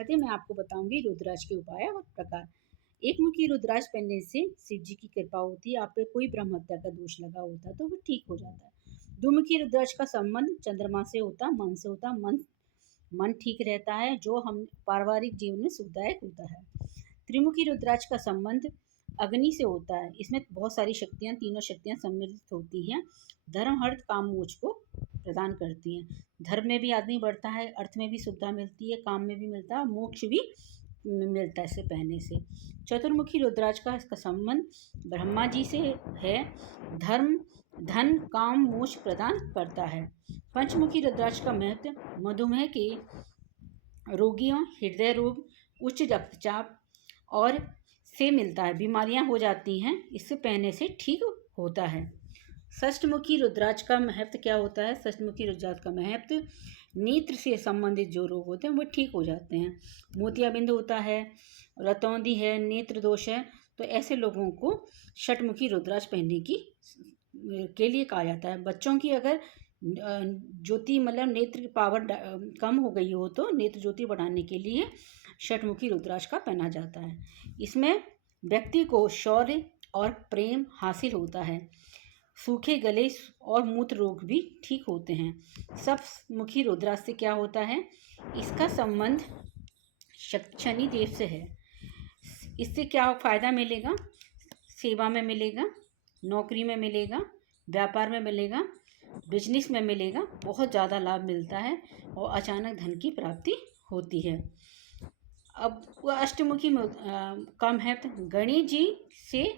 कहते हैं मैं आपको बताऊंगी रुद्राक्ष के उपाय और प्रकार। एक मुखी रुद्राक्ष पहनने से शिव जी की कृपा होती है। आप पे कोई ब्रह्म हत्या का दोष लगा होता है तो वो ठीक हो जाता है। दुमुखी रुद्राक्ष का संबंध चंद्रमा से होता, मन से होता। मन ठीक रहता है, जो हम पारिवारिक जीवन में सुखदायक होता है। त्रिमुखी रुद्राक्ष का संबंध अग्नि से होता है। इसमें बहुत सारी शक्तियाँ, तीनों शक्तियाँ सम्मिलित होती हैं। धर्म, अर्थ, काम, मोक्ष को प्रदान करती हैं। धर्म में भी आदमी बढ़ता है, अर्थ में भी सुविधा मिलती है, काम में भी मिलता है, मोक्ष भी मिलता है इसे पहनने से। चतुर्मुखी रुद्राक्ष का इसका संबंध ब्रह्मा जी से है। धर्म, धन, काम, मोक्ष प्रदान करता है। पंचमुखी रुद्राक्ष का महत्व मधुमेह के रोगियों, हृदय रोग, उच्च रक्तचाप और से मिलता है। बीमारियां हो जाती हैं, इससे पहनने से ठीक होता है। षष्ठमुखी रुद्राक्ष का महत्व क्या होता है? षष्ठमुखी रुद्राक्ष का महत्व नेत्र से संबंधित जो रोग होते हैं वो ठीक हो जाते हैं। मोतियाबिंद होता है, रतौंधी है, नेत्र दोष है, तो ऐसे लोगों को षटमुखी रुद्राक्ष पहनने के लिए कहा जाता है। बच्चों की अगर ज्योति मतलब नेत्र की पावर कम हो गई हो तो नेत्र ज्योति बढ़ाने के लिए षटमुखी रुद्राक्ष का पहना जाता है। इसमें व्यक्ति को शौर्य और प्रेम हासिल होता है। सूखे गले और मूत्र रोग भी ठीक होते हैं। सप्तमुखी रुद्राक्ष से क्या होता है? इसका संबंध शनि देव से है। इससे क्या फायदा मिलेगा? सेवा में मिलेगा, नौकरी में मिलेगा, व्यापार में मिलेगा, बिजनेस में मिलेगा, बहुत ज़्यादा लाभ मिलता है और अचानक धन की प्राप्ति होती है। अब अष्टमुखी का महत्व गणेश जी से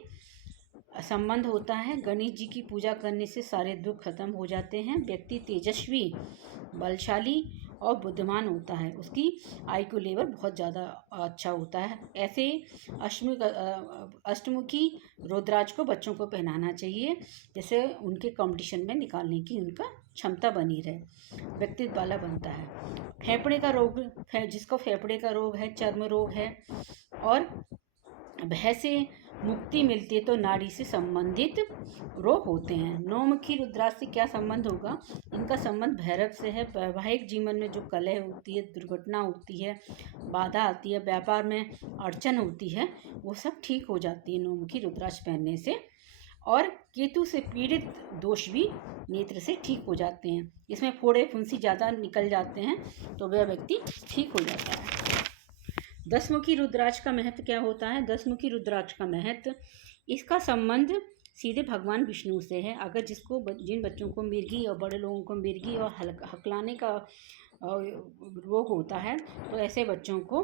संबंध होता है। गणेश जी की पूजा करने से सारे दुख खत्म हो जाते हैं। व्यक्ति तेजस्वी, बलशाली और बुद्धिमान होता है। उसकी IQ लेवल बहुत ज़्यादा अच्छा होता है। ऐसे अष्टमुखी रुद्राक्ष को बच्चों को पहनाना चाहिए, जैसे उनके कंपटीशन में निकालने की उनका क्षमता बनी रहे, व्यक्तित्व वाला बनता है। फेफड़े का रोग है, जिसको फेफड़े का रोग है, चर्म रोग है और भय से मुक्ति मिलती है, तो नाड़ी से संबंधित रोग होते हैं। नौमुखी रुद्राक्ष से क्या संबंध होगा? इनका संबंध भैरव से है। वैवाहिक जीवन में जो कलह होती है, दुर्घटना होती है, बाधा आती है, व्यापार में अड़चन होती है, वो सब ठीक हो जाती है नौमुखी रुद्राक्ष पहनने से। और केतु से पीड़ित दोष भी नेत्र से ठीक हो जाते हैं। इसमें फोड़े फुंसी ज़्यादा निकल जाते हैं तो वह व्यक्ति ठीक हो जाता है। दसमुखी रुद्राक्ष का महत्व क्या होता है? दसमुखी रुद्राक्ष का महत्व, इसका संबंध सीधे भगवान विष्णु से है। अगर जिन बच्चों को मिर्गी और बड़े लोगों को मिर्गी और हकलाने का रोग होता है तो ऐसे बच्चों को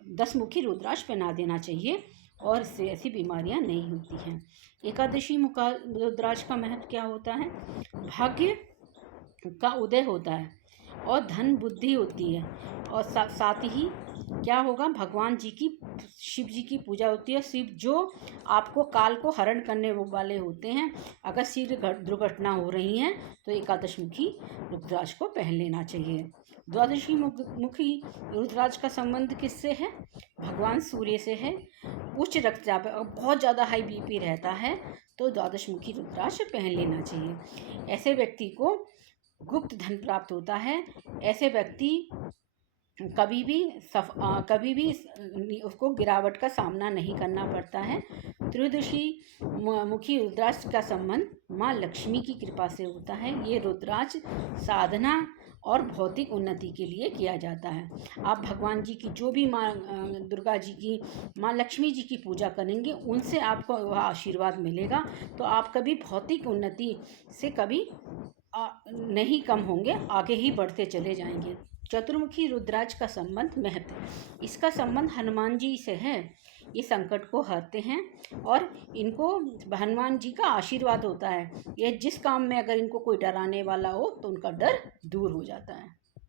दसमुखी रुद्राक्ष पहना देना चाहिए और इससे ऐसी बीमारियां नहीं होती हैं। एकादशी मुखा रुद्राक्ष का महत्व क्या होता है? भाग्य का उदय होता है और धन बुद्धि होती है और साथ ही क्या होगा? भगवान जी की, शिव जी की पूजा होती है। शिव जो आपको काल को हरण करने वाले होते हैं। अगर शीघ्र दुर्घटना हो रही है तो एकादशमुखी रुद्राक्ष को पहन लेना चाहिए। द्वादशी मुखी रुद्राक्ष का संबंध किससे है? भगवान सूर्य से है। उच्च रक्तचाप और बहुत ज़्यादा हाई BP रहता है तो द्वादशमुखी रुद्राक्ष पहन लेना चाहिए। ऐसे व्यक्ति को गुप्त धन प्राप्त होता है। ऐसे व्यक्ति कभी भी उसको गिरावट का सामना नहीं करना पड़ता है। त्रयोदशी मुखी रुद्राक्ष का संबंध माँ लक्ष्मी की कृपा से होता है। ये रुद्राक्ष साधना और भौतिक उन्नति के लिए किया जाता है। आप भगवान जी की, जो भी माँ दुर्गा जी की, माँ लक्ष्मी जी की पूजा करेंगे, उनसे आपको वह आशीर्वाद मिलेगा, तो आप कभी भौतिक उन्नति से कभी नहीं कम होंगे, आगे ही बढ़ते चले जाएंगे। चतुर्मुखी रुद्राक्ष का संबंध महत्व, इसका संबंध हनुमान जी से है। ये संकट को हरते हैं और इनको हनुमान जी का आशीर्वाद होता है। ये जिस काम में अगर इनको कोई डराने वाला हो तो उनका डर दूर हो जाता है।